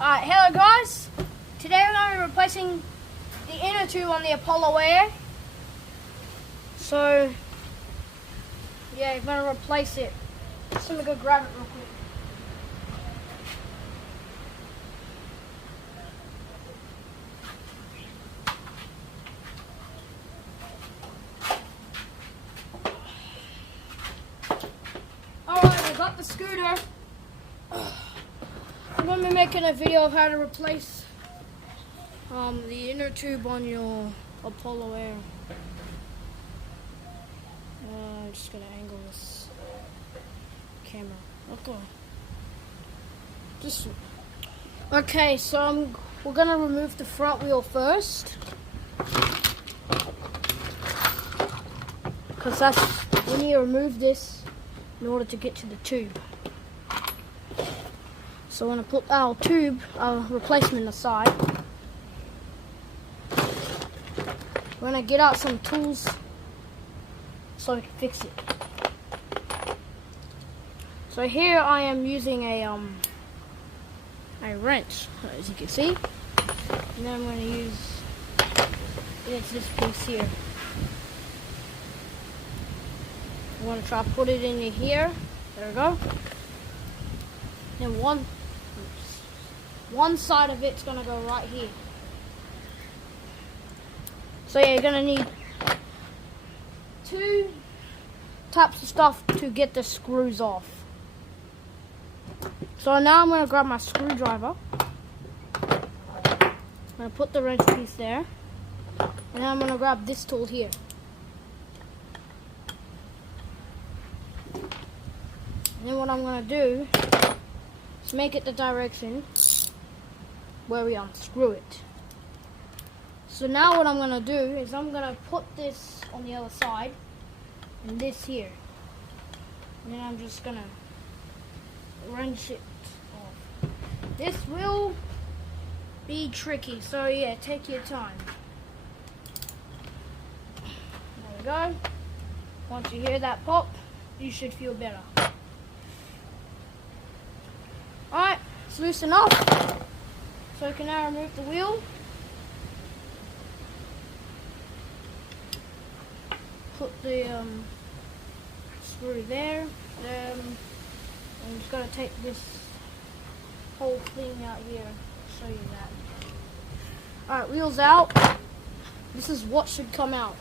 Alright, hello guys. Today we're going to be replacing the inner tube on the Apollo Air. So, yeah, we're going to replace it. Just let me go grab it real quick. Alright, I got the scooter. I'm going to be making a video of how to replace the inner tube on your Apollo Air. I'm just going to angle this camera. Okay, so we're going to remove the front wheel first. Because we need to remove this in order to get to the tube. So we're going to put our tube, our replacement aside. We're going to get out some tools so we can fix it. So here I am using a wrench, as you can see. And then I'm going to use this piece here. I'm going to try to put it in here. There we go. And one side of it's gonna go right here. So yeah, you're gonna need two types of stuff to get the screws off. So now I'm gonna grab my screwdriver. I'm gonna put the wrench piece there. And then I'm gonna grab this tool here. And then what I'm gonna do is make it the direction where we unscrew it. So now what I'm going to do is I'm going to put this on the other side and this here. And then I'm just going to wrench it off. This will be tricky, so yeah, take your time. There we go. Once you hear that pop, you should feel better. Alright, it's loose enough. So we can now remove the wheel. Put the screw there. I'm just going to take this whole thing out here. Show you that. Alright, wheel's out. This is what should come out.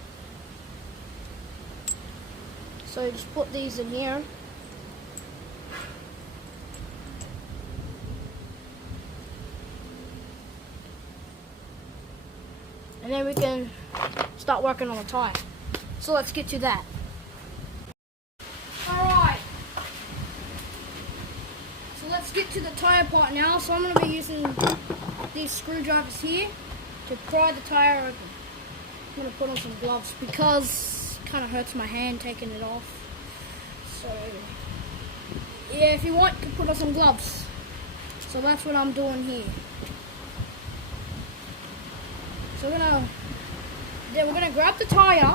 So just put these in here. And then we can start working on the tire. So let's get to that. Alright. So let's get to the tire part now. So I'm going to be using these screwdrivers here to pry the tire open. I'm going to put on some gloves because it kind of hurts my hand taking it off. So yeah, if you want, you can put on some gloves. So that's what I'm doing here. So we're gonna grab the tire.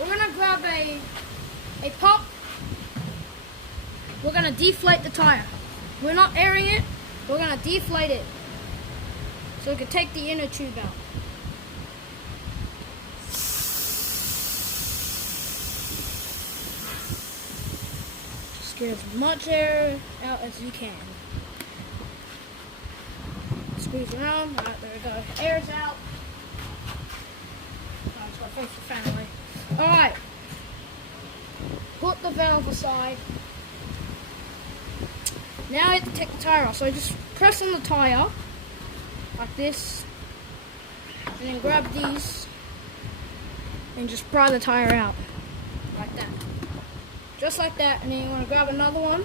We're gonna grab a pump. We're gonna deflate the tire. We're not airing it. We're gonna deflate it so we can take the inner tube out. Just get as much air out as you can. Squeeze around. Alright, there we go. Air's out. I'm just going to face the fan away. Alright. Put the valve aside. Now I have to take the tire off. So I just press on the tire like this. And then grab these and just pry the tire out. Like that. Just like that. And then you want to grab another one.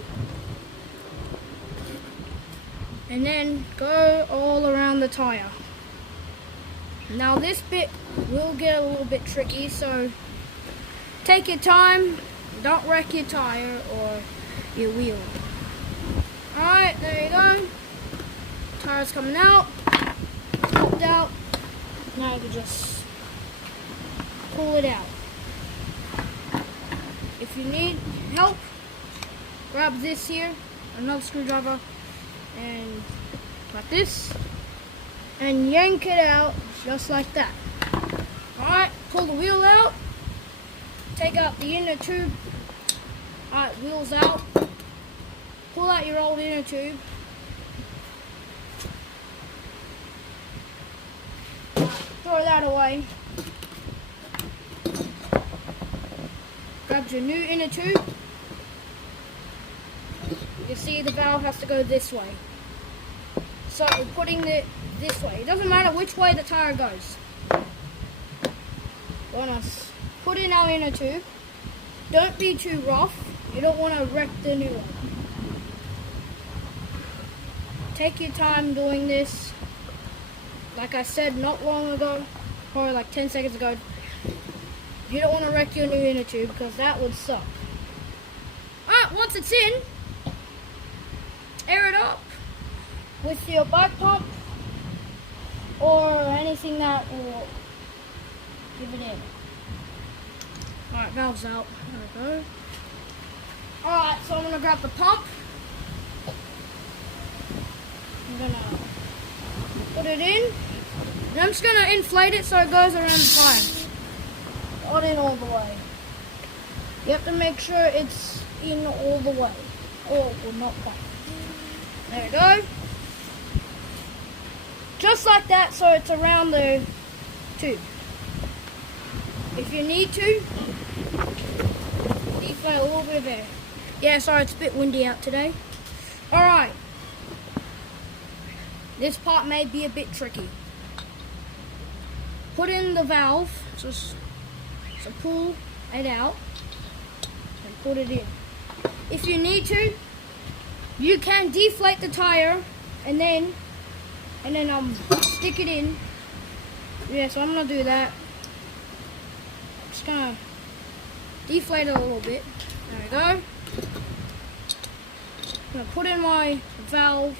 And then go all around the tire. Now this bit will get a little bit tricky, so take your time, don't wreck your tire or your wheel. Alright, there you go. Tire's coming out, popped out. Now you can just pull it out. If you need help, grab this here, another screwdriver, and like this, and yank it out just like that. Alright, pull the wheel out, take out the inner tube. Alright, wheel's out. Pull out your old inner tube. Throw that away. Grab your new inner tube. You see the valve has to go this way. So we're putting it this way. It doesn't matter which way the tire goes. We're going to put in our inner tube. Don't be too rough. You don't want to wreck the new one. Take your time doing this. Like I said not long ago, probably like 10 seconds ago, you don't want to wreck your new inner tube because that would suck. Alright, once it's in, air it up with your bike pump or anything that will give it air. Alright, valve's out. There we go. Alright, so I'm going to grab the pump. I'm going to put it in. And I'm just going to inflate it so it goes around the tire. Not in all the way. You have to make sure it's in all the way. Or not quite. There we go. Just like that, so it's around the tube. If you need to, deflate a little bit of air. Yeah, sorry, it's a bit windy out today. Alright. This part may be a bit tricky. Put in the valve, so pull it out and put it in. If you need to, you can deflate the tire and then stick it in. Yeah, so I'm gonna do that. Just gonna deflate it a little bit. There we go. I'm gonna put in my valve.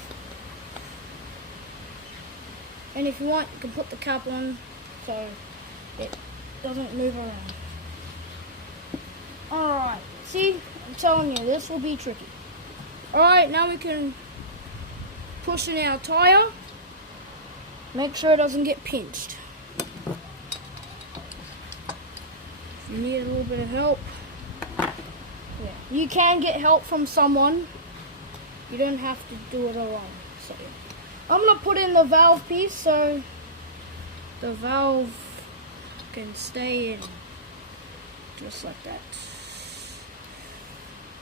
And if you want, you can put the cap on so it doesn't move around. Alright, see, I'm telling you, this will be tricky. Alright, now we can push in our tire. Make sure it doesn't get pinched. If you need a little bit of help, yeah, you can get help from someone. You don't have to do it alone. So yeah. I'm going to put in the valve piece so the valve can stay in just like that.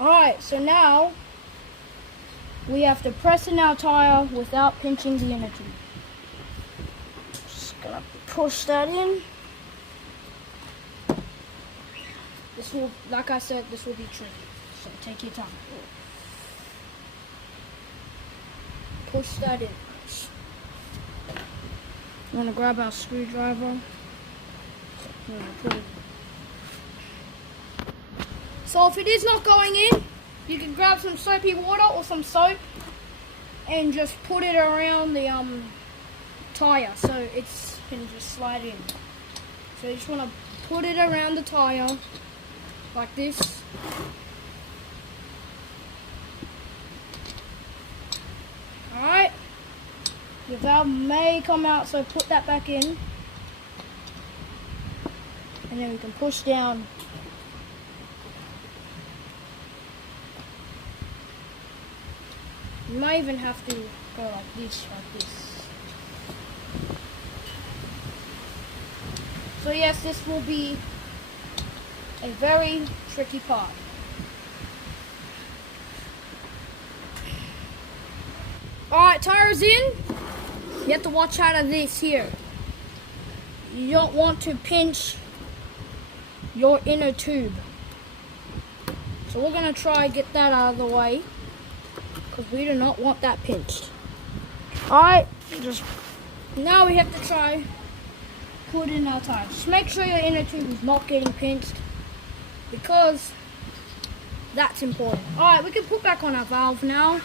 Alright, so now we have to press in our tire without pinching the inner tube. Just going to push that in. This will, like I said, this will be tricky, so take your time. Push that in. I'm going to grab our screwdriver. So if it is not going in, you can grab some soapy water or some soap and just put it around the tire so it can just slide in. So you just want to put it around the tire like this. Alright. The valve may come out, so put that back in. And then we can push down. You might even have to go like this, So yes, this will be a very tricky part. Alright, tire's in. You have to watch out of this here. You don't want to pinch your inner tube. So we're going to try and get that out of the way because we do not want that pinched. Alright, now we have to try put in our tire. Just make sure your inner tube is not getting pinched because that's important. Alright, we can put back on our valve now.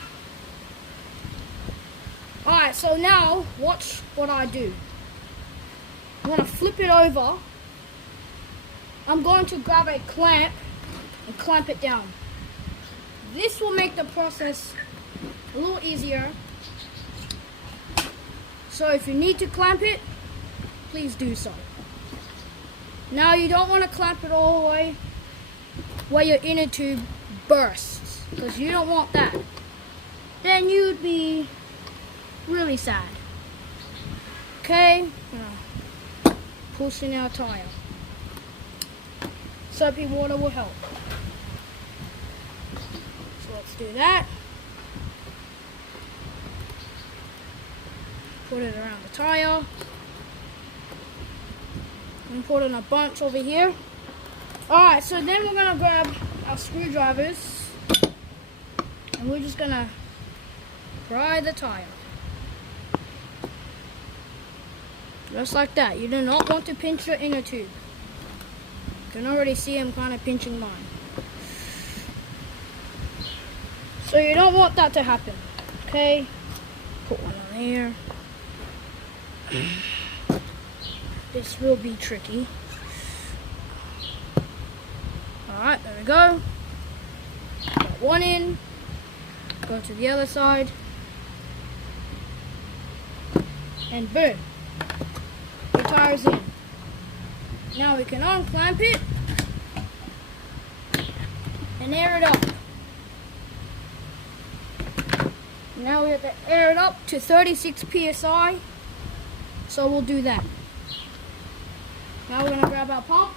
Alright, so now watch what I do. I'm going to flip it over. I'm going to grab a clamp and clamp it down. This will make the process a little easier. So if you need to clamp it, please do so. Now you don't want to clamp it all the way where your inner tube bursts, because you don't want that. Then you'd be really sad. Okay, push in our tire. Soapy water will help. So let's do that. Put it around the tire. And put in a bunch over here. Alright, so then we're gonna grab our screwdrivers and we're just gonna pry the tire. Just like that. You do not want to pinch your inner tube. You can already see him kind of pinching mine. So you don't want that to happen. Okay? Put one on there. This will be tricky. Alright, there we go. Got one in. Go to the other side. And boom. The tire's in. Now we can unclamp it and air it up. Now we have to air it up to 36 psi. So we'll do that. Now we're going to grab our pump.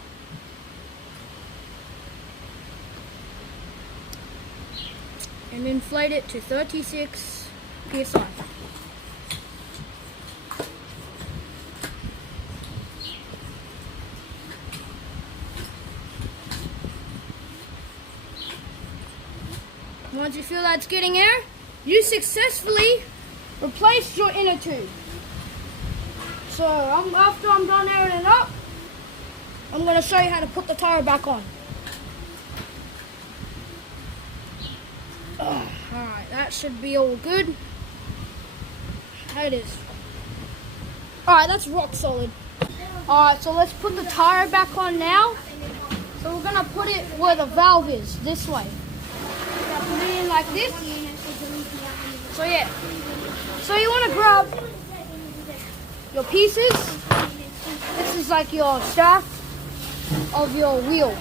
And inflate it to 36 psi. Once you feel that's getting air, you successfully replaced your inner tube. So after I'm done airing it up, I'm going to show you how to put the tire back on. Alright, that should be all good. There it is. Alright, that's rock solid. Alright, so let's put the tire back on now. So we're going to put it where the valve is, this way. Put it in like this. So yeah. So you want to grab your pieces. This is like your shaft of your wheel.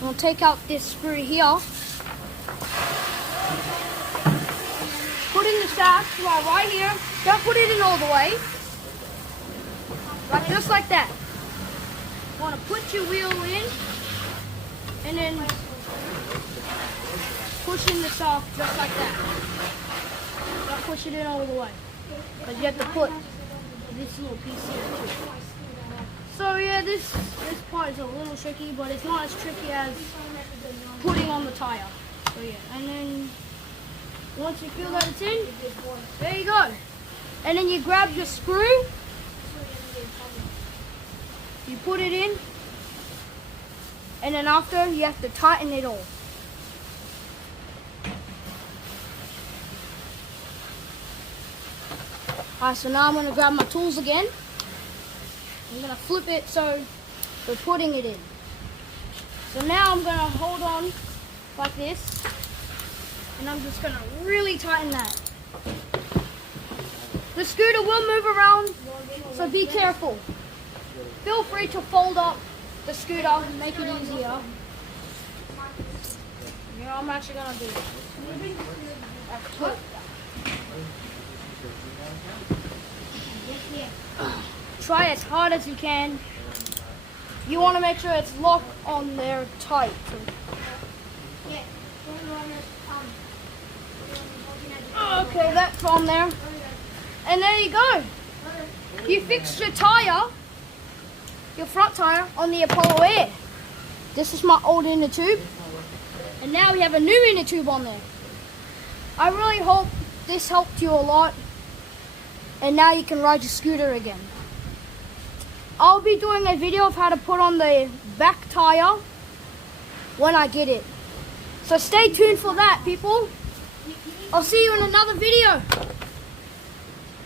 We'll take out this screw here. Put in the shaft right here. Don't put it in all the way. Like just like that. You want to put your wheel in and then push in the shaft just like that. Don't push it in all the way. Because you have to put this little piece here too. So yeah, this part is a little tricky, but it's not as tricky as putting on the tire. So yeah, and then once you feel that it's in, there you go. And then you grab your screw, you put it in, and then after you have to tighten it all. Alright, so now I'm going to grab my tools again. I'm going to flip it so we're putting it in. So now I'm going to hold on like this. And I'm just going to really tighten that. The scooter will move around, so be careful. Feel free to fold up the scooter and make it easier. You know, I'm actually going to do it. Try as hard as you can. You want to make sure it's locked on there tight. Okay, that's on there. And there you go. You fixed your tire, your front tire, on the Apollo Air. This is my old inner tube. And now we have a new inner tube on there. I really hope this helped you a lot. And now you can ride your scooter again. I'll be doing a video of how to put on the back tire when I get it. So stay tuned for that, people. I'll see you in another video.